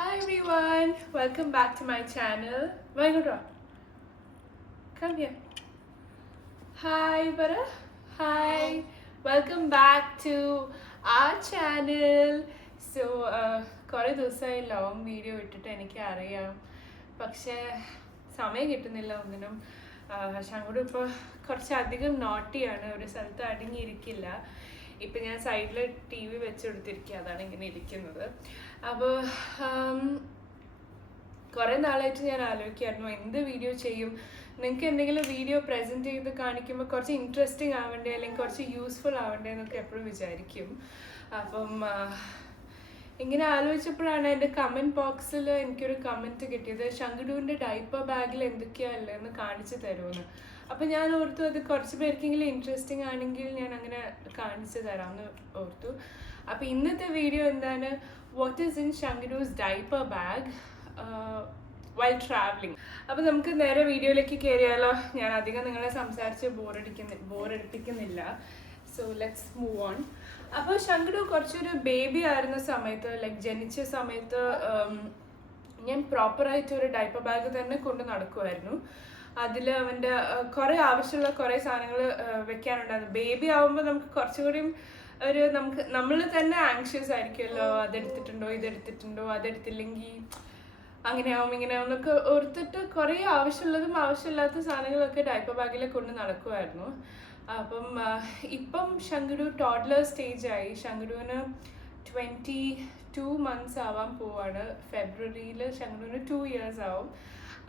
Hi everyone, welcome back to my channel. Vaingura, come here. Hi, Bara. Hi, welcome back to our channel. So, കുറേ ദിവസമായി long video ഇട്ടിട്ട് എനിക്ക് അറിയാം, പക്ഷേ സമയം കിട്ടുന്നില്ല ഒന്നിനും. ശങ്കുട് ഇപ്പോൾ കുറച്ചധികം നോട്ടിയാണ്, ഒരു സ്ഥലത്ത് അടങ്ങിയിരിക്കില്ല. ഇപ്പം ഞാൻ സൈഡിൽ ടി വി വെച്ചെടുത്തിരിക്കുക, അതാണ് ഇങ്ങനെ ഇരിക്കുന്നത്. അപ്പോൾ കുറേ നാളായിട്ട് ഞാൻ ആലോചിക്കായിരുന്നു എന്ത് വീഡിയോ ചെയ്യും. നിങ്ങൾക്ക് എന്തെങ്കിലും വീഡിയോ പ്രസൻറ്റ് ചെയ്ത് കാണിക്കുമ്പോൾ കുറച്ച് ഇൻട്രസ്റ്റിംഗ് ആവണ്ടേ, അല്ലെങ്കിൽ കുറച്ച് യൂസ്ഫുൾ ആവണ്ടേ എന്നൊക്കെ എപ്പോഴും വിചാരിക്കും. അപ്പം ഇങ്ങനെ ആലോചിച്ചപ്പോഴാണ് എൻ്റെ കമൻറ്റ് ബോക്സിൽ എനിക്കൊരു കമൻറ്റ് കിട്ടിയത്, ശങ്കുടുവിൻ്റെ ഡൈപ്പർ ബാഗിൽ എന്തൊക്കെയാണ് ഉള്ളതെന്ന് കാണിച്ചു തരുമെന്ന്. അപ്പം ഞാൻ ഓർത്തു അത് കുറച്ച് പേർക്കെങ്കിലും ഇൻട്രസ്റ്റിംഗ് ആണെങ്കിൽ ഞാൻ അങ്ങനെ കാണിച്ചു തരാമെന്ന് ഓർത്തു. അപ്പോൾ ഇന്നത്തെ വീഡിയോ എന്താണ്, what is in Shankudu's diaper bag while travelling. അപ്പോൾ നമുക്ക് നേരെ വീഡിയോയിലേക്ക് കയറിയാലോ. ഞാൻ അധികം നിങ്ങളെ സംസാരിച്ച് ബോറടിപ്പിക്കുന്നില്ല. So let's move on. അപ്പോൾ ശങ്കുഡു കുറച്ചൊരു ബേബി ആയിരുന്ന സമയത്ത്, ലൈക്ക് ജനിച്ച സമയത്ത് ഞാൻ പ്രോപ്പറായിട്ട് ഒരു ഡൈപ്പർ ബാഗ് തന്നെ കൊണ്ട് നടക്കുമായിരുന്നു. അതിൽ അവൻ്റെ കുറേ ആവശ്യമുള്ള കുറേ സാധനങ്ങൾ വെക്കാനുണ്ടായിരുന്നു. ബേബി ആവുമ്പോൾ നമുക്ക് കുറച്ചുകൂടിയും ഒരു നമ്മൾ തന്നെ ആങ്ഷ്യസ് ആയിരിക്കുമല്ലോ, അതെടുത്തിട്ടുണ്ടോ ഇതെടുത്തിട്ടുണ്ടോ, അതെടുത്തില്ലെങ്കിൽ അങ്ങനെയാവും ഇങ്ങനെയാവും എന്നൊക്കെ ഓർത്തിട്ട് കുറേ ആവശ്യമുള്ളതും ആവശ്യമില്ലാത്ത സാധനങ്ങളൊക്കെ ഡൈപ്പർ ബാഗിൽ കൊണ്ട് നടക്കുമായിരുന്നു. അപ്പം ഇപ്പം ശങ്കുഡു ടോഡ്ലർ സ്റ്റേജായി. ശങ്കുഡുവിന് 22 months ആവാൻ പോവാണ്. ഫെബ്രുവരിയിൽ ശങ്കുഡുവിന് 2 years ആവും.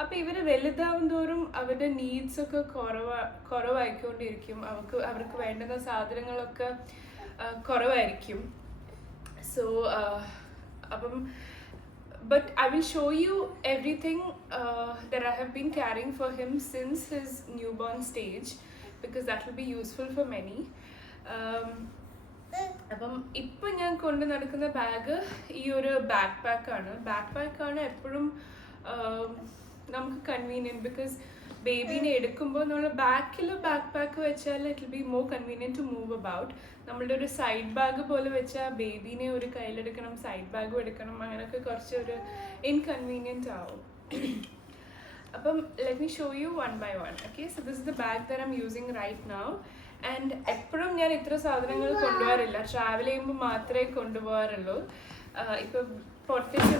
അപ്പം ഇവർ വലുതാവും തോറും അവരുടെ നീഡ്സൊക്കെ കുറവായിക്കൊണ്ടിരിക്കും. അവർക്ക് വേണ്ടുന്ന സാധനങ്ങളൊക്കെ കുറവായിരിക്കും. സോ അപ്പം but I will show you everything that I have been carrying for him since his newborn stage, because that will be useful for many. അപ്പം ഇപ്പം ഞാൻ കൊണ്ട് നടക്കുന്ന ബാഗ് ഈ ഒരു ബാക്ക് പാക്കാണ് എപ്പോഴും നമുക്ക് കൺവീനിയൻറ്റ്. ബിക്കോസ് ബേബീനെ എടുക്കുമ്പോൾ നമ്മൾ ബാക്ക് പാക്ക് വെച്ചാൽ it will be more convenient to move about. നമ്മളുടെ ഒരു സൈഡ് ബാഗ് പോലെ വെച്ചാൽ ബേബീനെ ഒരു കയ്യിലെടുക്കണം, സൈഡ് ബാഗും എടുക്കണം, അങ്ങനെയൊക്കെ കുറച്ചൊരു ഇൻകൺവീനിയൻറ്റ് ആവും. അപ്പം let me show you one by one. Okay, so this is the bag that I am using right now. And എപ്പോഴും ഞാൻ ഇത്ര സാധനങ്ങൾ കൊണ്ടുപോകാറില്ല, ട്രാവൽ ചെയ്യുമ്പോൾ മാത്രമേ കൊണ്ടുപോകാറുള്ളൂ. ഇപ്പം പുറത്തേക്ക്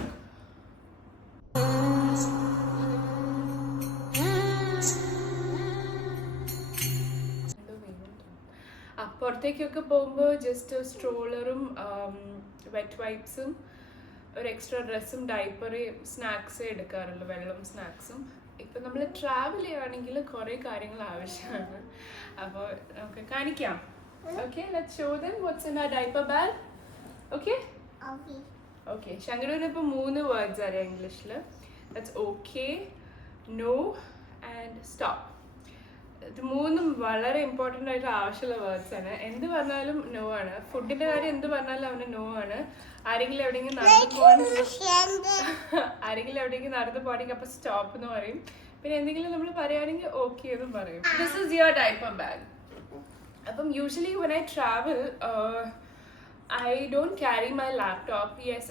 പുറത്തേക്കൊക്കെ പോകുമ്പോൾ ജസ്റ്റ് സ്ട്രോളറും വെറ്റ് വൈപ്സും ഒരു എക്സ്ട്രാ ഡ്രസ്സും ഡൈപ്പർ സ്നാക്സ് എടുക്കാറുള്ളൂ, വെള്ളം സ്നാക്സും. ഇപ്പം നമ്മൾ ട്രാവൽ ചെയ്യുകയാണെങ്കിൽ കുറേ കാര്യങ്ങൾ ആവശ്യമാണ്. അപ്പോൾ നമുക്ക് കാണിക്കാം. Okay, let's show them what's in ആ ഡൈപ്പർ ബാഗ്. ഓക്കെ ഓക്കെ, ശങ്കുഡുവിന് ഇപ്പോൾ 3 വേർഡ്സ് അറിയാം ഇംഗ്ലീഷിൽ. That's okay, no and stop. ഇത് 3ഉം വളരെ ഇമ്പോർട്ടൻ്റ് ആയിട്ട് ആവശ്യമുള്ള വേർഡ്സ് ആണ്. എന്ത് പറഞ്ഞാലും നോ ആണ്. ഫുഡിൻ്റെ കാര്യം എന്ത് പറഞ്ഞാലും അവന് നോ ആണ്. ആരെങ്കിലും എവിടെയെങ്കിലും നടന്നു പോകണമെങ്കിൽ അപ്പോൾ സ്റ്റോപ്പ് എന്ന് പറയും. പിന്നെ എന്തെങ്കിലും നമ്മൾ പറയുകയാണെങ്കിൽ ഓക്കെ എന്നും പറയും. This is your diaper bag. അപ്പം usually when I travel I don't carry my laptop. Yes,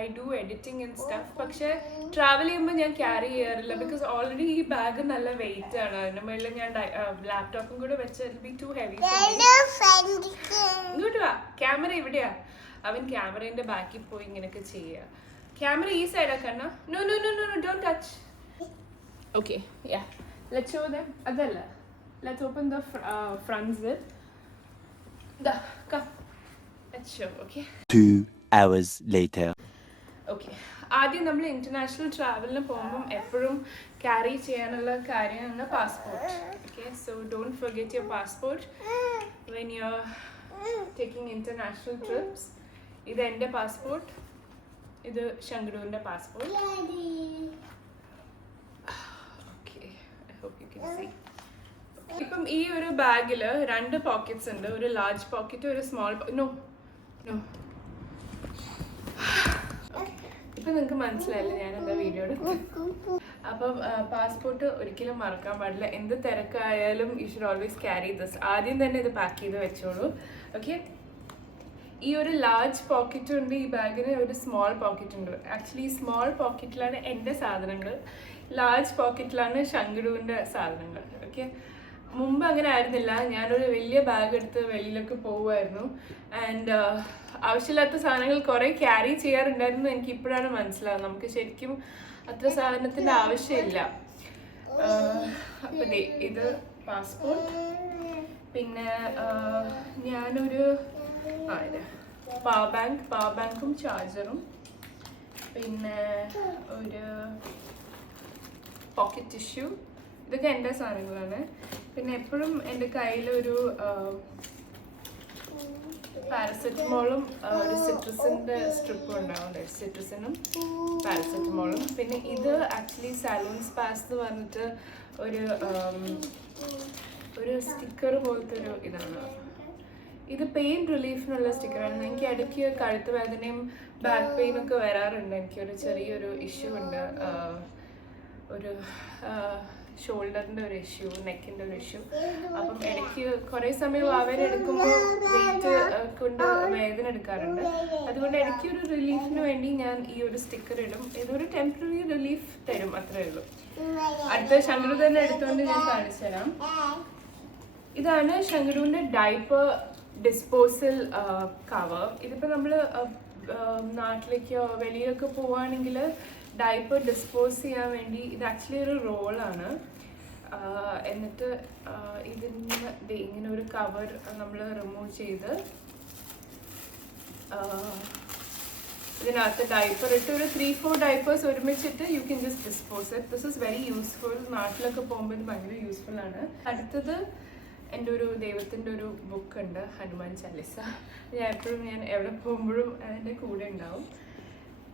I do editing and stuff. പക്ഷേ ട്രാവൽ ചെയ്യുമ്പോൾ ഞാൻ ക്യാരി ചെയ്യാറില്ല, ബിക്കോസ് ഓൾറെഡി ഈ ബാഗ് നല്ല വെയിറ്റ് ആണ്. അതിൻ്റെ മുകളിൽ ഞാൻ ലാപ്ടോപ്പും കൂടെ വെച്ച് ഇറ്റ് ബി ടു ഹെവി. ഇങ്ങോട്ട് വാ, ക്യാമറ ഇവിടെയാ. അവൻ ക്യാമറേൻ്റെ ബാക്കിൽ പോയി ഇങ്ങനെയൊക്കെ ചെയ്യുക. ക്യാമറ ഈ സൈഡാക്കണ. No no no no don't touch. Okay, ya, let's show them. അതല്ല, let's open the front zip. ദാ come. Let's show, okay? 2 hours later. Okay. ആദ്യം നമ്മൾ ഇന്റർനാഷണൽ ട്രാവലിന് പോകുമ്പം എപ്പോഴും ക്യാരി ചെയ്യാനുള്ള കാര്യമാണ് passport. Okay, so don't forget your passport when you are taking international trips. ഇത് എൻ്റെ പാസ്പോർട്ട്, ഇത് ശങ്കുഡുവിൻ്റെ passport. Okay, I hope you can see. ഇപ്പം ഈ ഒരു ബാഗിൽ 2 പോക്കറ്റ്സ് ഉണ്ട്, ഒരു ലാർജ് പോക്കറ്റ്, ഒരു സ്മോൾ. നോ നോ, ഇപ്പം നിങ്ങൾക്ക് മനസ്സിലായില്ലേ ഞാൻ എന്താ വീഡിയോ എടുത്തത്. അപ്പം പാസ്പോർട്ട് ഒരിക്കലും മറക്കാൻ പാടില്ല. എന്ത് തിരക്കായാലും you should always carry this. ആദ്യം തന്നെ ഇത് പാക്ക് ചെയ്ത് വെച്ചോളൂ. ഓക്കെ, ഈ ഒരു ലാർജ് പോക്കറ്റും ഉണ്ട്, ഈ ബാഗിന് ഒരു സ്മോൾ പോക്കറ്റ് ഉണ്ട്. ആക്ച്വലി സ്മോൾ പോക്കറ്റിലാണ് എൻ്റെ സാധനങ്ങൾ, ലാർജ് പോക്കറ്റിലാണ് ശങ്കരുവിൻ്റെ സാധനങ്ങൾ. ഓക്കെ, മുമ്പ് അങ്ങനെ ആയിരുന്നില്ല. ഞാനൊരു വലിയ ബാഗ് എടുത്ത് വെളിയിലൊക്കെ പോകുമായിരുന്നു. ആൻഡ് ആവശ്യമില്ലാത്ത സാധനങ്ങൾ കുറേ ക്യാരി ചെയ്യാറുണ്ടായിരുന്നു. എനിക്ക് ഇപ്പോഴാണ് മനസ്സിലാവുന്നത് നമുക്ക് ശരിക്കും അത്ര സാധനത്തിൻ്റെ ആവശ്യമില്ല. അപ്പോൾ ഇത് പാസ്പോർട്ട്, പിന്നെ ഞാനൊരു പവർ ബാങ്കും ചാർജറും, പിന്നെ ഒരു പോക്കറ്റ് ടിഷ്യൂ, ഇതൊക്കെ എൻ്റെ സാധനങ്ങളാണ്. പിന്നെ എപ്പോഴും എൻ്റെ കയ്യിലൊരു പാരസെറ്റമോളും ഒരു സിട്രസിൻ്റെ സ്ട്രിപ്പും ഉണ്ടാവും, സിട്രസിനും പാരസെറ്റമോളും. പിന്നെ ഇത് ആക്ച്വലി സാലൂൺ സ്പാസ് എന്ന് പറഞ്ഞിട്ട് ഒരു സ്റ്റിക്കർ പോലത്തെ ഒരു ഇതാണ്. ഇത് പെയിൻ റിലീഫിനുള്ള സ്റ്റിക്കറാണ്. എനിക്ക് ഇടയ്ക്ക് കഴുത്ത് വേദനയും ബാക്ക് പെയിനൊക്കെ വരാറുണ്ട്. എനിക്കൊരു ചെറിയൊരു ഇഷ്യൂ ഉണ്ട്, ഒരു ഷോൾഡറിൻ്റെ ഒരു ഇഷ്യൂ, നെക്കിൻ്റെ ഒരു ഇഷ്യൂ. അപ്പം ഇടയ്ക്ക് കുറേ സമയം അവരെടുക്കുമ്പോൾ വെയിറ്റ് കൊണ്ട് വേദന എടുക്കാറുണ്ട്. അതുകൊണ്ട് ഇടയ്ക്ക് ഒരു റിലീഫിന് വേണ്ടി ഞാൻ ഈ ഒരു സ്റ്റിക്കർ ഇടും. ഇതൊരു ടെമ്പററി റിലീഫ് തരും, അത്രേ ഉള്ളൂ. അടുത്ത ശങ്കരു തന്നെ എടുത്തുകൊണ്ട് ഞാൻ കാണിച്ചു തരാം. ഇതാണ് ശങ്കരുവിൻ്റെ ഡൈപ്പർ ഡിസ്പോസൽ കവർ. ഇതിപ്പോൾ നമ്മൾ നാട്ടിലേക്കോ വെളിയിലൊക്കെ പോവുകയാണെങ്കിൽ ഡൈപ്പർ ഡിസ്പോസ് ചെയ്യാൻ വേണ്ടി ഇത് ആക്ച്വലി ഒരു റോളാണ്. എന്നിട്ട് ഇതിന് ഇങ്ങനെ ഒരു കവർ നമ്മൾ റിമൂവ് ചെയ്ത് ഇതിനകത്ത് ഡൈപ്പർ ഇട്ട് ഒരു 3-4 ഡൈപ്പേഴ്സ് ഒരുമിച്ചിട്ട് you can just dispose it. This is very useful. നാട്ടിലൊക്കെ പോകുമ്പോൾ ഇത് ഭയങ്കര യൂസ്ഫുൾ ആണ്. അടുത്തത് എൻ്റെ ഒരു ദൈവത്തിൻ്റെ ഒരു ബുക്ക് ഉണ്ട്, ഹനുമാൻ ചാലിസ. ഞാൻ എവിടെ പോകുമ്പോഴും അതിൻ്റെ കൂടെ ഉണ്ടാവും.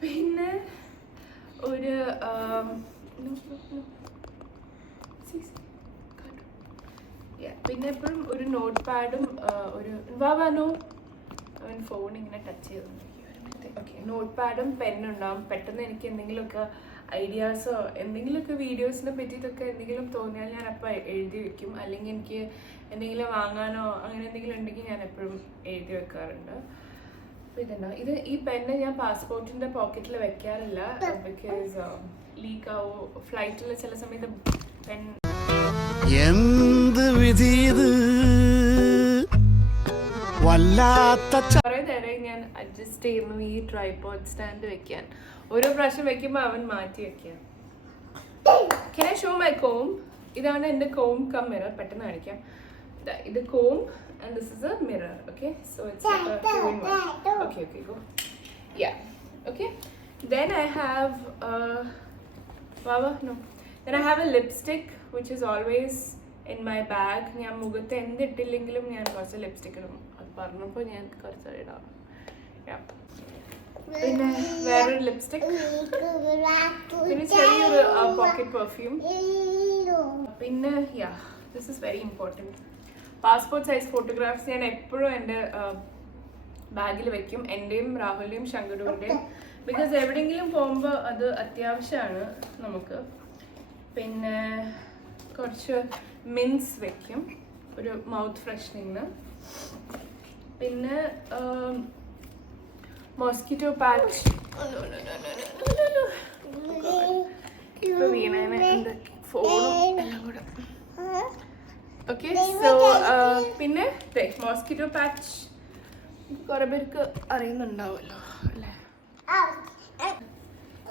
പിന്നെ ഒരു പിന്നെ എപ്പോഴും ഒരു നോട്ട് പാഡും ഒരു വാനോ അവൻ ഫോൺ ഇങ്ങനെ ടച്ച് ചെയ്തുകൊണ്ടിരിക്കും. ഓക്കെ, നോട്ട് പാഡും പെന്നുണ്ടാവും. പെട്ടെന്ന് എനിക്ക് എന്തെങ്കിലുമൊക്കെ ഐഡിയാസോ എന്തെങ്കിലുമൊക്കെ വീഡിയോസിനെ പറ്റിയിട്ടൊക്കെ എന്തെങ്കിലും തോന്നിയാൽ ഞാൻ അപ്പോൾ എഴുതി വെക്കും. അല്ലെങ്കിൽ എനിക്ക് എന്തെങ്കിലും വാങ്ങാനോ അങ്ങനെ എന്തെങ്കിലും ഉണ്ടെങ്കിൽ ഞാൻ എപ്പോഴും എഴുതി വെക്കാറുണ്ട്. അപ്പോൾ ഇതുണ്ടാവും. ഈ പെന്ന് ഞാൻ പാസ്പോർട്ടിൻ്റെ പോക്കറ്റിൽ വെക്കാറില്ല, ബിക്കോസ് ലീക്ക് ആവോ. ഫ്ലൈറ്റിൽ ചില സമയത്ത് പെൻ കുറേ നേരം ഞാൻ അഡ്ജസ്റ്റ് ചെയ്യുന്നു ഈ ട്രൈപോഡ് സ്റ്റാൻഡ് വെക്കാൻ. ഓരോ പ്രാവശ്യം വെക്കുമ്പോൾ അവൻ മാറ്റി വെക്കുക. Can I show my comb? ഇതാണ് എൻ്റെ comb കം മിറർ. പെട്ടെന്ന് കാണിക്കാം. ഇത് comb and this is a mirror. Okay, so it's like a 2-in-1. Okay, go. Yeah. Okay. Then I have Then I have a lipstick which is always in my bag. ഞാൻ മുഖത്ത് എന്തിട്ടില്ലെങ്കിലും ഞാൻ കുറച്ച് lipstick ഇടും. അത് പറഞ്ഞപ്പോൾ ഞാൻ കുറച്ച് ഇടാം. പിന്നെ വേറൊരു ലിപ്സ്റ്റിക്, പിന്നെ ചെറിയൊരു പോക്കറ്റ് പെർഫ്യൂം. പിന്നെ this is very important, passport size photographs ഞാൻ എപ്പോഴും എൻ്റെ ബാഗിൽ വെക്കും, എൻ്റെയും രാഹുലിൻ്റെയും ശങ്കരുവിൻ്റെയും. ബിക്കോസ് എവിടെയെങ്കിലും പോകുമ്പോൾ അത് അത്യാവശ്യമാണ് നമുക്ക്. പിന്നെ കുറച്ച് മിൻസ് വെക്കും, ഒരു മൗത്ത് ഫ്രഷ്നിങ്ങിന്. പിന്നെ മോസ്കിറ്റോ പാച്ച്. ഇപ്പോൾ വീണേനെ എൻ്റെ ഫോണും എല്ലാം കൂടെ. ഓക്കെ, സോ പിന്നെ മോസ്കിറ്റോ പാച്ച് കുറേ പേർക്ക് അറിയുന്നുണ്ടാവുമല്ലോ അല്ലേ.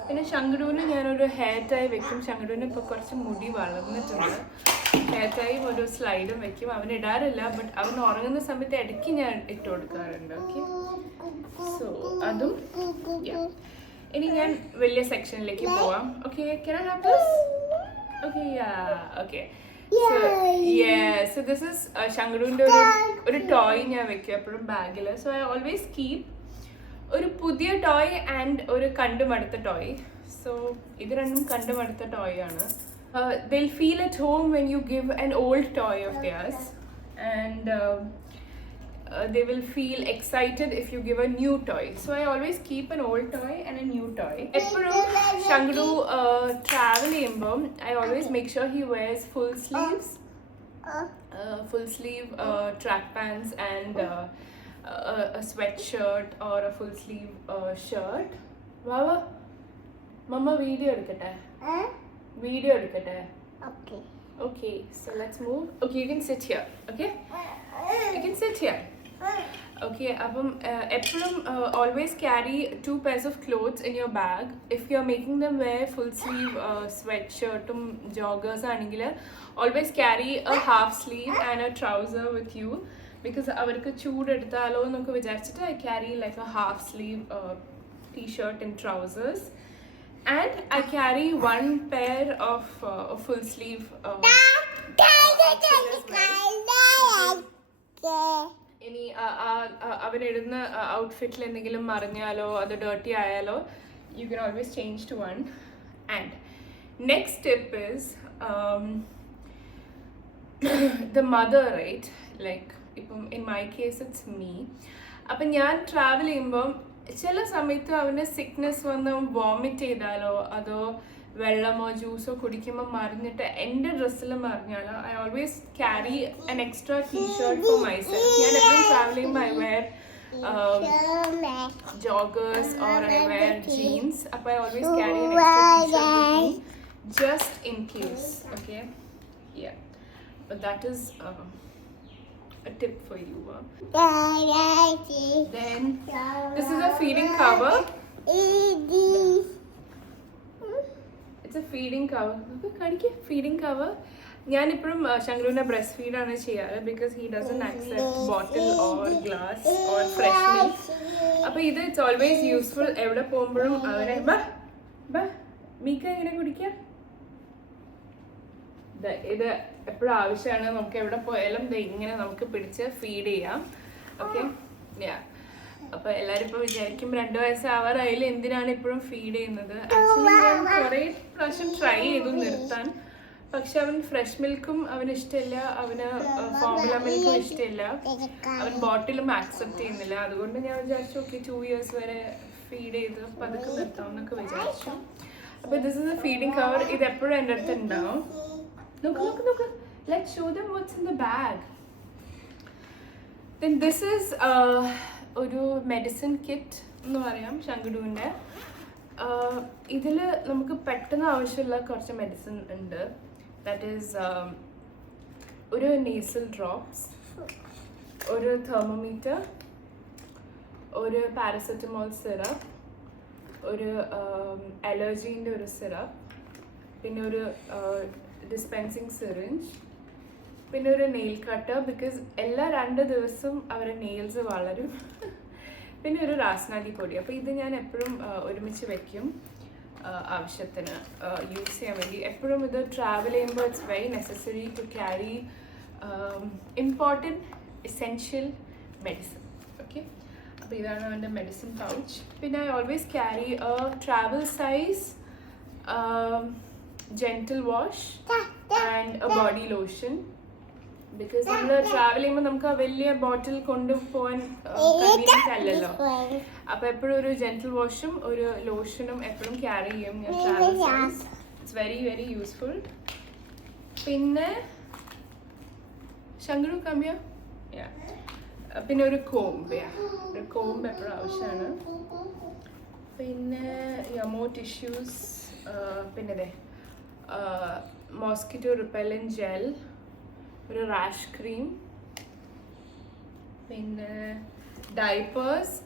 പിന്നെ ശങ്കരുവിന് ഞാനൊരു ഹെയർ ടൈ വെക്കും. ശങ്കരുവിന് ഇപ്പോൾ കുറച്ച് മുടി വളർന്നിട്ടുണ്ട്. ഹെയർ ടൈയും ഒരു സ്ലൈഡും വെക്കും. അവൻ ഇടാറില്ല, ബട്ട് അവൻ ഉറങ്ങുന്ന സമയത്ത് ഇടയ്ക്ക് ഞാൻ ഇട്ട് കൊടുക്കാറുണ്ട്. ഓക്കെ, സോ അതും. ഇനി ഞാൻ വലിയ സെക്ഷനിലേക്ക് പോവാം. Okay, can I have this? Okay, yeah, okay. So this is ശങ്കരുവിൻ്റെ ഒരു ടോയ് ഞാൻ വെക്കും എപ്പോഴും ബാഗിൽ. സോ ഐ ഓൾവേസ് കീപ് ഒരു പുതിയ ടോയ് ആൻഡ് ഒരു കണ്ടുമടുത്ത ടോയ്. സോ ഇത് രണ്ടും കണ്ടുമടുത്ത ടോയ് ആണ്. They'll feel at home when you give an old toy of theirs, and they will feel excited if you give a new toy. So I always keep an old toy and a new toy. Eppurum Shangdu travel ചെയ്യുമ്പോൾ I always make sure he wears full sleeve track pants and a sweatshirt or a full sleeve shirt. Vava, Mama video edukate. Video edukate. Okay. Okay, so let's move. Okay, you can sit here. Okay, you can sit here. Okay, always carry 2 pairs of clothes in your bag. If you're making them wear full sleeve sweatshirt joggers always carry a half sleeve and a trouser with you, because avarku chood eduthalo ennokke vicharichittu I carry like a half sleeve t-shirt and trousers, and I carry 1 pair of full sleeve ഇനി അവനിടുന്ന ഔട്ട്ഫിറ്റിൽ എന്തെങ്കിലും മറിഞ്ഞാലോ അത് dirty ആയാലോ you can always change to one. And next tip is the mother, right? Like ഇപ്പം in my case it's me. അപ്പം ഞാൻ travel ചെയ്യുമ്പം ചില സമയത്ത് അവന് സിക്നെസ് വന്ന് വോമിറ്റ് ചെയ്താലോ അതോ വെള്ളമോ ജ്യൂസോ കുടിക്കുമ്പോൾ മറിഞ്ഞിട്ട് എൻ്റെ ഡ്രസ്സിൽ മറിഞ്ഞാലോ I always carry an extra t-shirt for myself. ഞാൻ എപ്പോഴും ട്രാവൽ ചെയ്യുമ്പോൾ I wear joggers or I wear jeans. അപ്പോൾ I always carry an extra t-shirt with me just in case. Okay, yeah, but that is a tip for you. Then this is a feeding cover. It's a feeding cover. Okay, feeding cover. ഞാനിപ്പോഴും ശങ്കുവിനെ breast ഫീഡാണ് ചെയ്യാറ്, because he doesn't accept bottle or glass or fresh milk. അപ്പോൾ ഇത് it's always useful. എവിടെ പോകുമ്പോഴും അവനെ മീക്ക എങ്ങനെ കുടിക്കുക, ഇത് എപ്പോഴും ആവശ്യമാണ്. നമുക്ക് എവിടെ പോയാലും ഇങ്ങനെ നമുക്ക് പിടിച്ച് ഫീഡ് ചെയ്യാം. ഓക്കെ, അപ്പോൾ എല്ലാവരും ഇപ്പോൾ വിചാരിക്കും 2 വയസ്സാവാറായാലും എന്തിനാണ് ഇപ്പോഴും ഫീഡ് ചെയ്യുന്നത്. ആക്ച്വലി ഞാൻ കുറേ പ്രാവശ്യം ട്രൈ ചെയ്തു നിർത്താൻ, പക്ഷെ അവൻ ഫ്രഷ് മിൽക്കും അവന് ഇഷ്ടമില്ല, അവന് ഫോർമുല മിൽക്കും ഇഷ്ടമില്ല, അവൻ ബോട്ടിലും ആക്സെപ്റ്റ് ചെയ്യുന്നില്ല. അതുകൊണ്ട് ഞാൻ വിചാരിച്ചു ഓക്കെ 2 years വരെ ഫീഡ് ചെയ്ത് പതുക്കെ നിർത്താം എന്നൊക്കെ വിചാരിച്ചു. അപ്പോൾ this is A feeding cover. ഇത് എപ്പോഴും എൻ്റെ അടുത്ത് ഉണ്ടാവും. നോക്ക് let's show them what's in the bag. Then this is ഒരു മെഡിസിൻ കിറ്റ് എന്ന് പറയാം ശങ്കുടുവിൻ്റെ. ഇതിൽ നമുക്ക് പെട്ടെന്ന് ആവശ്യമുള്ള കുറച്ച് മെഡിസിൻ ഉണ്ട്. ദാറ്റ് ഈസ് ഒരു നേസൽ ഡ്രോപ്സ്, ഒരു തെർമോമീറ്റർ, ഒരു പാരസെറ്റമോൾ സിറപ്പ്, ഒരു അലർജീൻ്റെ ഒരു സിറപ്പ്, പിന്നെ ഒരു ഡിസ്പെൻസിങ് സിറിഞ്ച്, പിന്നെ ഒരു നെയിൽ കട്ടർ, ബിക്കോസ് എല്ലാ 2 ദിവസം അവരുടെ നെയിൽസ് വളരും, പിന്നെ ഒരു റാസ്നാദി പൊടി. അപ്പോൾ ഇത് ഞാൻ എപ്പോഴും ഒരുമിച്ച് വെക്കും ആവശ്യത്തിന് യൂസ് ചെയ്യാൻ വേണ്ടി. എപ്പോഴും ഇത് ട്രാവൽ ചെയ്യുമ്പോൾ it's very necessary to carry important essential medicine. Okay, അപ്പോൾ ഇതാണ് അവൻ്റെ മെഡിസിൻ പൗച്ച്. പിന്നെ I always carry a travel size gentle wash and a body lotion, because നമ്മൾ ട്രാവൽ ചെയ്യുമ്പോൾ നമുക്ക് ആ വലിയ ബോട്ടിൽ കൊണ്ടുപോകാൻ കൺവീനിയൻറ്റ് അല്ലല്ലോ. അപ്പോൾ എപ്പോഴും ഒരു ജെൻറ്റിൽ വാഷും ഒരു ലോഷനും എപ്പോഴും ക്യാരി ചെയ്യും ഞാൻ travel size. It's very very useful. പിന്നെ ശങ്കുരു കമ്മിയ, പിന്നെ ഒരു കോംബ് എപ്പോഴും ആവശ്യമാണ്. പിന്നെ മോ ടിഷ്യൂസ്, പിന്നെ മോസ്കിറ്റോ റിപ്പല്ലൻറ്റ് ജെൽ, ഒരു റാഷ് ക്രീം, പിന്നെ ഡൈപ്പേഴ്സ്.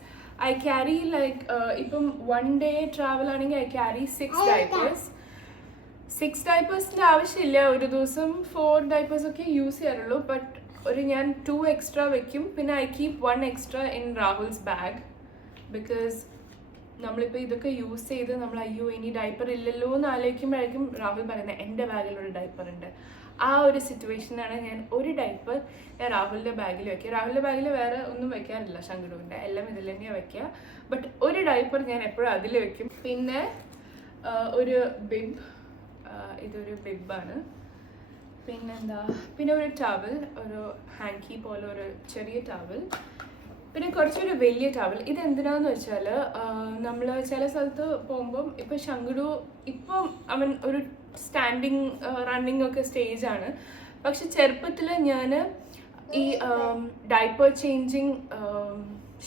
ഐ ക്യാരി ലൈക്ക് ഇപ്പം 1 day ട്രാവൽ ആണെങ്കിൽ ഐ ക്യാരി 6 diapers. 6 diapersൻ്റെ ആവശ്യമില്ല, ഒരു ദിവസം 4 diapers ഒക്കെ യൂസ് ചെയ്യാറുള്ളൂ. ബട്ട് ഞാൻ 2 extra വെക്കും. പിന്നെ I keep 1 extra in Rahul's bag, because നമ്മളിപ്പോൾ ഇതൊക്കെ യൂസ് ചെയ്ത് നമ്മൾ അയ്യോ ഇനി ഡൈപ്പർ ഇല്ലല്ലോ എന്ന് ആലോചിക്കുമ്പോഴായിരിക്കും രാഹുൽ പറയുന്നത് എൻ്റെ ബാഗിലൊരു ഡൈപ്പർ ഉണ്ട്. ആ ഒരു സിറ്റുവേഷനാണ് ഞാൻ ഒരു ഡൈപ്പർ ഞാൻ രാഹുലിൻ്റെ ബാഗിൽ വയ്ക്കുക. രാഹുലിൻ്റെ ബാഗിൽ വേറെ ഒന്നും വെക്കാറില്ല ശങ്കുടുവിൻ്റെ, എല്ലാം ഇതിൽ തന്നെയാണ് വയ്ക്കുക. ബട്ട് ഒരു ഡൈപ്പർ ഞാൻ എപ്പോഴും അതിൽ വയ്ക്കും. പിന്നെ ഒരു ബിബ്, ഇതൊരു ബിബാണ്. പിന്നെന്താ, പിന്നെ ഒരു ടവൽ, ഒരു ഹാങ്കി പോലെ ഒരു ചെറിയ ടവൽ, പിന്നെ കുറച്ചൊരു വലിയ ടവൽ. ഇതെന്തിനാന്ന് വെച്ചാൽ നമ്മൾ ചില സ്ഥലത്ത് പോകുമ്പം ഇപ്പം ശങ്കുടു ഇപ്പം അവൻ ഒരു സ്റ്റാൻഡിങ് റണ്ണിങ് ഒക്കെ സ്റ്റേജാണ്. പക്ഷെ ചെറുപ്പത്തിൽ ഞാൻ ഈ ഡൈപ്പർ ചേഞ്ചിങ്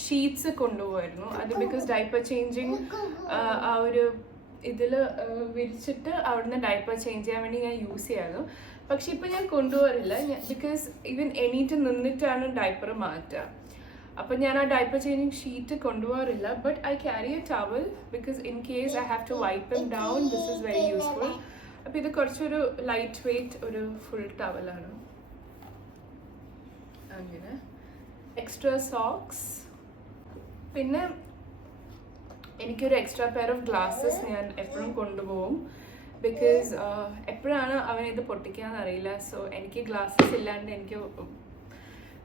ഷീറ്റ്സ് കൊണ്ടുപോകായിരുന്നു. അത് ബിക്കോസ് ഡൈപ്പർ ചേഞ്ചിങ് ആ ഒരു ഇതിൽ വിരിച്ചിട്ട് അവിടുന്ന് ഡൈപ്പർ ചേഞ്ച് ചെയ്യാൻ വേണ്ടി ഞാൻ യൂസ് ചെയ്യാമായിരുന്നു. പക്ഷെ ഇപ്പം ഞാൻ കൊണ്ടുപോകാറില്ല, ബിക്കോസ് ഈവൻ എണീറ്റ് നിന്നിട്ടാണ് ഡൈപ്പർ മാറ്റുക. അപ്പം ഞാൻ ആ ഡൈപ്പർ ചേഞ്ചിങ് ഷീറ്റ് കൊണ്ടുപോകാറില്ല. But I carry a towel because in case I have to wipe him down. This is very useful. അപ്പം ഇത് കുറച്ചൊരു ലൈറ്റ് വെയ്റ്റ് ഒരു ഫുൾ ടവലാണ്. അങ്ങനെ എക്സ്ട്രാ സോക്സ്. പിന്നെ എനിക്കൊരു എക്സ്ട്രാ പെയർ ഓഫ് ഗ്ലാസ്സസ് ഞാൻ എപ്പോഴും കൊണ്ടുപോകും. ബിക്കോസ് എപ്പോഴാണ് അവനിത് പൊട്ടിക്കാന്ന് അറിയില്ല. സോ എനിക്ക് ഗ്ലാസ്സസ് ഇല്ലാണ്ട് എനിക്ക്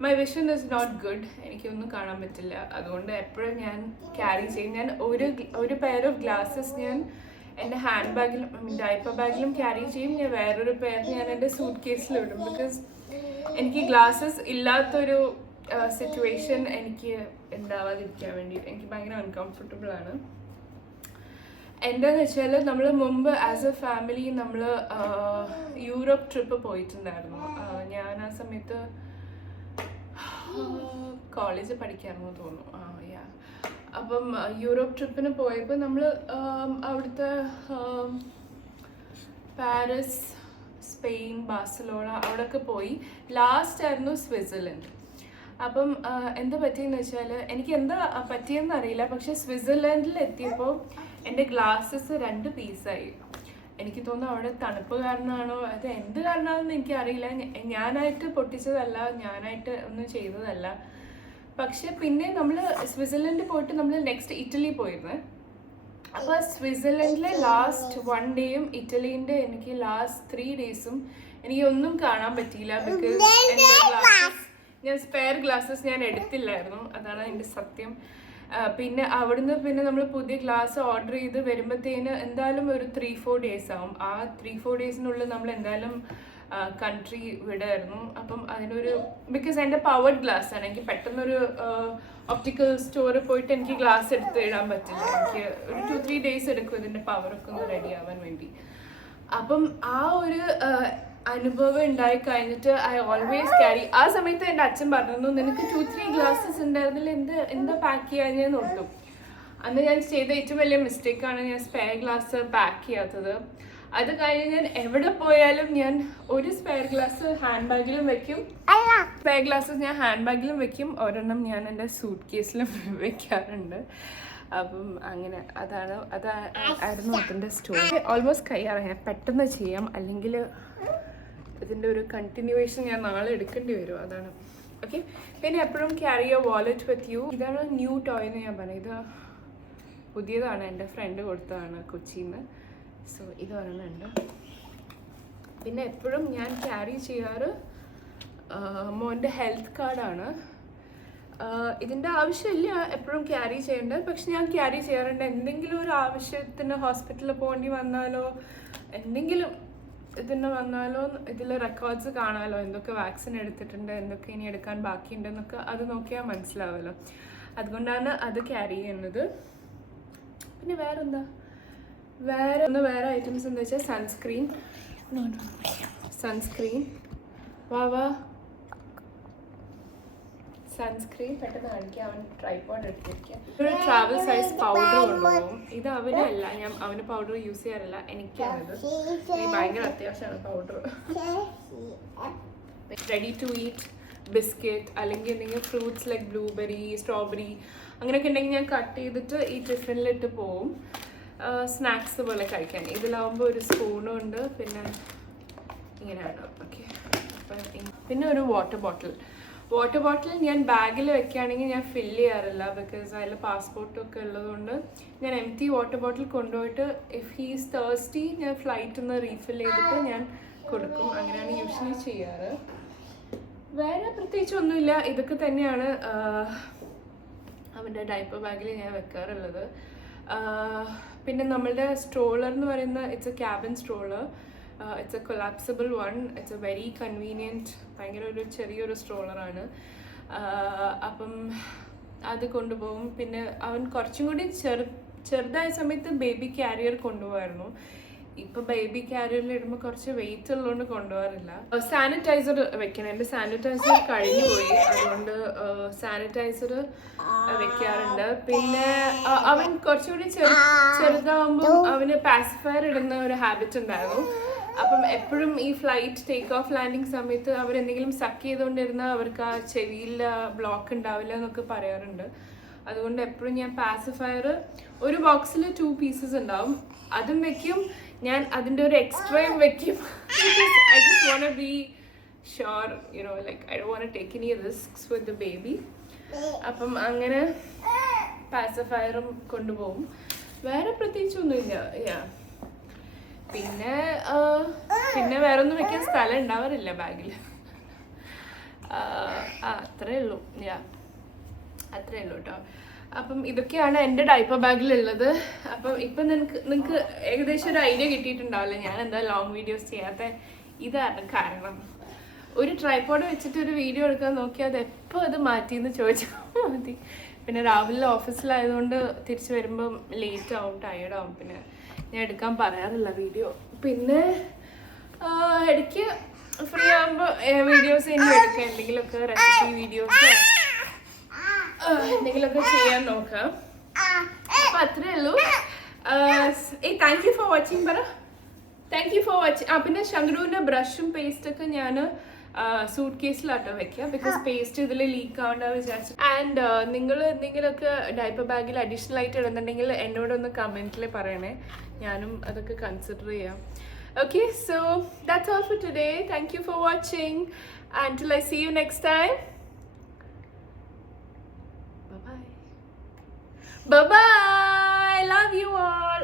my vision is not good. എനിക്കൊന്നും കാണാൻ പറ്റില്ല. അതുകൊണ്ട് എപ്പോഴും ഞാൻ ക്യാരി ചെയ്യും. ഞാൻ ഒരു പെയർ ഓഫ് ഗ്ലാസ്സസ് ഞാൻ എൻ്റെ ഹാൻഡ് ബാഗിലും ഡൈപ്പർ ബാഗിലും ക്യാരി ചെയ്യും. ഞാൻ വേറൊരു പെയർ ഞാൻ എൻ്റെ സൂട്ട് കേസിലിടും. ബിക്കോസ് എനിക്ക് ഗ്ലാസ്സസ് ഇല്ലാത്തൊരു സിറ്റുവേഷൻ എനിക്ക് ഉണ്ടാവാതിരിക്കാൻ വേണ്ടിയിട്ട് എനിക്ക് ഭയങ്കര അൺകംഫർട്ടബിൾ ആണ്. എന്താണെന്ന് വെച്ചാൽ നമ്മൾ മുമ്പ് ആസ് എ ഫാമിലി നമ്മൾ യൂറോപ്പ് ട്രിപ്പ് പോയിട്ടുണ്ടായിരുന്നു. ഞാൻ ആ സമയത്ത് കോളേജ് പഠിക്കാമെന്ന് തോന്നുന്നു. അപ്പം യൂറോപ്പ് ട്രിപ്പിന് പോയപ്പോൾ നമ്മൾ അവിടുത്തെ പാരീസ്, സ്പെയിൻ, ബാഴ്സലോണ അവിടെയൊക്കെ പോയി. ലാസ്റ്റ് ആയിരുന്നു സ്വിറ്റ്സർലൻഡ്. അപ്പം എന്താ പറ്റിയെന്ന് വെച്ചാൽ എനിക്ക് എന്താ പറ്റിയെന്ന് അറിയില്ല. പക്ഷെ സ്വിറ്റ്സർലൻഡിൽ എത്തിയപ്പോൾ എൻ്റെ ഗ്ലാസ്സസ് 2 പീസായി. എനിക്ക് തോന്നുന്നു അവിടെ തണുപ്പ് കാരണമാണോ അത് എന്ത് കാരണമാണെന്ന് എനിക്കറിയില്ല. ഞാനായിട്ട് പൊട്ടിച്ചതല്ല, ഞാനായിട്ട് ഒന്നും ചെയ്തതല്ല. പക്ഷെ പിന്നെ നമ്മൾ സ്വിറ്റ്സർലൻഡിൽ പോയിട്ട് നമ്മൾ നെക്സ്റ്റ് ഇറ്റലി പോയിരുന്നു. അപ്പോൾ സ്വിറ്റ്സർലൻഡിലെ ലാസ്റ്റ് 1 ഡേയും ഇറ്റലീൻ്റെ എനിക്ക് ലാസ്റ്റ് 3 ഡേയ്സും എനിക്കൊന്നും കാണാൻ പറ്റിയില്ല. ബിക്കോസ് എൻ്റെ ഗ്ലാസ്സസ് ഞാൻ സ്പെയർ ഗ്ലാസ്സസ് ഞാൻ എടുത്തില്ലായിരുന്നു. അതാണ് എൻ്റെ സത്യം. പിന്നെ അവിടുന്ന് പിന്നെ നമ്മൾ പുതിയ ഗ്ലാസ് ഓർഡർ ചെയ്ത് വരുമ്പോഴത്തേന് എന്തായാലും ഒരു 3-4 ഡേയ്സ് ആവും. ആ 3-4 ഡേയ്സിനുള്ളിൽ നമ്മൾ എന്തായാലും കൺട്രി വിടായിരുന്നു. അപ്പം അതിനൊരു ബിക്കോസ് എൻ്റെ പവർഡ് ഗ്ലാസ് ആണ്. എനിക്ക് പെട്ടെന്നൊരു ഒപ്റ്റിക്കൽ സ്റ്റോറിൽ പോയിട്ട് എനിക്ക് ഗ്ലാസ് എടുത്ത് ഇടാൻ പറ്റില്ല. എനിക്ക് ഒരു 2-3 ഡേയ്സ് എടുക്കും ഇതിൻ്റെ പവറൊക്കെ ഒന്ന് റെഡി ആവാൻ വേണ്ടി. അപ്പം ആ ഒരു അനുഭവം ഉണ്ടായി കഴിഞ്ഞിട്ട് ഐ ഓൾവേസ് ക്യാരി. ആ സമയത്ത് എൻ്റെ അച്ഛൻ പറഞ്ഞു, നിനക്ക് 2-3 ഗ്ലാസ്സസ് ഉണ്ടായിരുന്നില്ല, എന്താ പാക്ക് ചെയ്യാൻ നോക്കും. അന്ന് ഞാൻ ചെയ്ത ഏറ്റവും വലിയ മിസ്റ്റേക്കാണ് ഞാൻ സ്പെയർ ഗ്ലാസ് പാക്ക് ചെയ്യാത്തത്. അത് കഴിഞ്ഞ് ഞാൻ എവിടെ പോയാലും ഞാൻ ഒരു സ്പെയർ ഗ്ലാസ് ഹാൻഡ് ബാഗിലും വെക്കും. സ്പെയർ ഗ്ലാസ്സസ് ഞാൻ ഹാൻഡ് ബാഗിലും വെക്കും. ഒരെണ്ണം ഞാൻ എൻ്റെ സൂട്ട് കേസിലും വെക്കാറുണ്ട്. അപ്പം അങ്ങനെ അതായിരുന്നു അതിൻ്റെ സ്റ്റോറി. ഓൾമോസ്റ്റ് കഴിയാറായി. ഞാൻ പെട്ടെന്ന് ചെയ്യാം, അല്ലെങ്കിൽ ഇതിൻ്റെ ഒരു കണ്ടിന്യൂവേഷൻ ഞാൻ നാളെ എടുക്കേണ്ടി വരും. അതാണ് ഓക്കെ. പിന്നെ എപ്പോഴും carry your wallet with you. ഇതാണ് ന്യൂ ടോയ് എന്ന് ഞാൻ പറഞ്ഞത്. ഇത് പുതിയതാണ്, എൻ്റെ ഫ്രണ്ട് കൊടുത്തതാണ് കൊച്ചിയിൽ നിന്ന്. സോ ഇത് ഒരെണ്ണമുണ്ട്. പിന്നെ എപ്പോഴും ഞാൻ ക്യാരി ചെയ്യാറ് മോൻ്റെ ഹെൽത്ത് കാർഡാണ്. ഇതിൻ്റെ ആവശ്യമില്ല എപ്പോഴും ക്യാരി ചെയ്യേണ്ടത്, പക്ഷെ ഞാൻ ക്യാരി ചെയ്യാറുണ്ട്. എന്തെങ്കിലും ഒരു ആവശ്യത്തിന് ഹോസ്പിറ്റലിൽ പോകേണ്ടി വന്നാലോ എന്തെങ്കിലും ഇതിന് വന്നാലോ ഇതിൽ റെക്കോർഡ്സ് കാണാമല്ലോ, എന്തൊക്കെ വാക്സിൻ എടുത്തിട്ടുണ്ട്, എന്തൊക്കെ ഇനി എടുക്കാൻ ബാക്കിയുണ്ടെന്നൊക്കെ അത് നോക്കിയാൽ മനസ്സിലാവുമല്ലോ. അതുകൊണ്ടാണ് അത് ക്യാരി ചെയ്യുന്നത്. പിന്നെ വേറെ ഐറ്റംസ് എന്താ വെച്ചാൽ സൺസ്ക്രീൻ സൺസ്ക്രീൻ പെട്ടെന്ന് കാണിക്കാം. അവൻ ട്രൈപോഡ് എടുത്തിരിക്കുക. ഒരു ട്രാവൽ സൈസ് പൗഡർ കൊണ്ടുപോകും. ഇത് അവനല്ല, ഞാൻ അവന് പൗഡർ യൂസ് ചെയ്യാറില്ല, എനിക്കാണിത്. എനിക്ക് ഭയങ്കര അത്യാവശ്യമാണ് powder. Ready to eat biscuit അല്ലെങ്കിൽ എന്തെങ്കിലും ഫ്രൂട്ട്സ് ലൈക്ക് ബ്ലൂബെറി, സ്ട്രോബെറി അങ്ങനെയൊക്കെ ഉണ്ടെങ്കിൽ ഞാൻ കട്ട് ചെയ്തിട്ട് ഈ ടിഫിനിലിട്ട് പോവും സ്നാക്സ് പോലെ കഴിക്കാൻ. ഇതിലാവുമ്പോൾ ഒരു സ്പൂണും ഉണ്ട്. പിന്നെ ഇങ്ങനെയാണ്. ഓക്കെ. പിന്നെ ഒരു വാട്ടർ ബോട്ടിൽ ഞാൻ ബാഗിൽ വെക്കുകയാണെങ്കിൽ ഞാൻ ഫില്ല് ചെയ്യാറില്ല. ബിക്കോസ് അതിൽ പാസ്പോർട്ടൊക്കെ ഉള്ളതുകൊണ്ട് ഞാൻ എംപ്റ്റി വാട്ടർ ബോട്ടിൽ കൊണ്ടുപോയിട്ട് ഇഫ് ഹീസ് തേഴ്സ്റ്റി ഞാൻ ഫ്ലൈറ്റിൽ നിന്ന് റീഫിൽ ചെയ്തിട്ട് ഞാൻ കൊടുക്കും. അങ്ങനെയാണ് യൂഷ്വലി ചെയ്യാറ്. വേറെ പ്രത്യേകിച്ച് ഒന്നുമില്ല. ഇതൊക്കെ തന്നെയാണ് അവൻ്റെ ഡൈപ്പർ ബാഗിൽ ഞാൻ വെക്കാറുള്ളത്. പിന്നെ നമ്മളുടെ സ്ട്രോളർ എന്ന് പറയുന്ന it's A cabin stroller. It's A collapsible one. It's A very convenient. ഭയങ്കര ഒരു ചെറിയൊരു സ്ട്രോളറാണ്. അപ്പം അത് കൊണ്ടുപോകും. പിന്നെ അവൻ കുറച്ചും കൂടി ചെറുതായ സമയത്ത് ബേബി ക്യാരിയർ കൊണ്ടുപോകായിരുന്നു. ഇപ്പൊ ബേബി ക്യാരിയറിൽ ഇടുമ്പോൾ കുറച്ച് വെയിറ്റ് ഉള്ളതുകൊണ്ട് കൊണ്ടുപോകാറില്ല. സാനിറ്റൈസർ വെക്കണം. എൻ്റെ സാനിറ്റൈസർ കഴിഞ്ഞു പോയി, അതുകൊണ്ട് സാനിറ്റൈസർ വെക്കാറുണ്ട്. പിന്നെ അവൻ കുറച്ചുകൂടി ചെറുതാവുമ്പോൾ അവന് പാസിഫയർ ഇടുന്ന ഒരു ഹാബിറ്റ് ഉണ്ടായിരുന്നു. അപ്പം എപ്പോഴും ഈ ഫ്ലൈറ്റ് ടേക്ക് ഓഫ് ലാൻഡിങ് സമയത്ത് അവരെന്തെങ്കിലും സക്ക് ചെയ്തുകൊണ്ടിരുന്നാൽ അവർക്ക് ആ ചെവിയിൽ ബ്ലോക്ക് ഉണ്ടാവില്ല എന്നൊക്കെ പറയാറുണ്ട്. അതുകൊണ്ട് എപ്പോഴും ഞാൻ പാസിഫയർ ഒരു ബോക്സിൽ 2 pieces ഉണ്ടാവും, അതും വെക്കും. ഞാൻ അതിൻ്റെ ഒരു എക്സ്ട്രയും വെക്കും. I just want to be sure, you know, like I don't want to take any risks with the baby. അപ്പം അങ്ങനെ പാസിഫയറും കൊണ്ടുപോകും. വേറെ പ്രത്യേകിച്ചൊന്നുമില്ല. പിന്നെ വേറെ ഒന്നും വെക്കാൻ സ്ഥലം ഉണ്ടാവാറില്ല ബാഗിൽ. അത്രേ ഉള്ളൂ. അത്രേ ഉള്ളൂ കേട്ടോ. അപ്പം ഇതൊക്കെയാണ് എൻ്റെ ഡൈപ്പർ ബാഗിലുള്ളത്. അപ്പം ഇപ്പം നിങ്ങൾക്ക് ഏകദേശം ഒരു ഐഡിയ കിട്ടിയിട്ടുണ്ടാവില്ല ഞാൻ എന്താ ലോങ് വീഡിയോസ് ചെയ്യാത്ത. ഇതാണ് കാരണം. ഒരു ട്രൈപോഡ് വെച്ചിട്ട് ഒരു വീഡിയോ എടുക്കാൻ നോക്കിയാൽ അത് എപ്പോൾ അത് മാറ്റിയെന്ന് ചോദിച്ചാൽ മതി. പിന്നെ രാവിലെ ഓഫീസിലായതുകൊണ്ട് തിരിച്ച് വരുമ്പം ലേറ്റ് ആവും, ടയേർഡാവും. പിന്നെ ഞാൻ എടുക്കാൻ പറയാറില്ല വീഡിയോ. പിന്നെ ഇടയ്ക്ക് ഫ്രീ ആകുമ്പോൾ വീഡിയോസ് എനിക്ക് എടുക്കാം. എന്തെങ്കിലുമൊക്കെ റെസിപ്പി വീഡിയോസ് എന്തെങ്കിലുമൊക്കെ ചെയ്യാൻ നോക്കാം. അപ്പം അത്രേ ഉള്ളൂ. താങ്ക് യു ഫോർ വാച്ചിങ് പറ. Thank you for watching. പിന്നെ ശങ്കരുവിൻ്റെ ബ്രഷും പേസ്റ്റൊക്കെ ഞാൻ സൂട്ട് കേസിലാട്ടോ വെക്കുക, ബിക്കോസ് പേസ്റ്റ് ഇതിൽ ലീക്ക് ആവണ്ട വിചാരിച്ചു. ആൻഡ് നിങ്ങൾ എന്തെങ്കിലുമൊക്കെ ഡൈപ്പർ ബാഗിൽ അഡീഷണൽ ആയിട്ട് ഇടുന്നുണ്ടെങ്കിൽ എന്നോടൊന്ന് കമൻറ്റിൽ പറയണേ, ഞാനും അതൊക്കെ കൺസിഡർ ചെയ്യാം. Okay, so that's all for today. Thank you for watching. Until I see you next time. Bye-bye. Bye-bye. Love you all.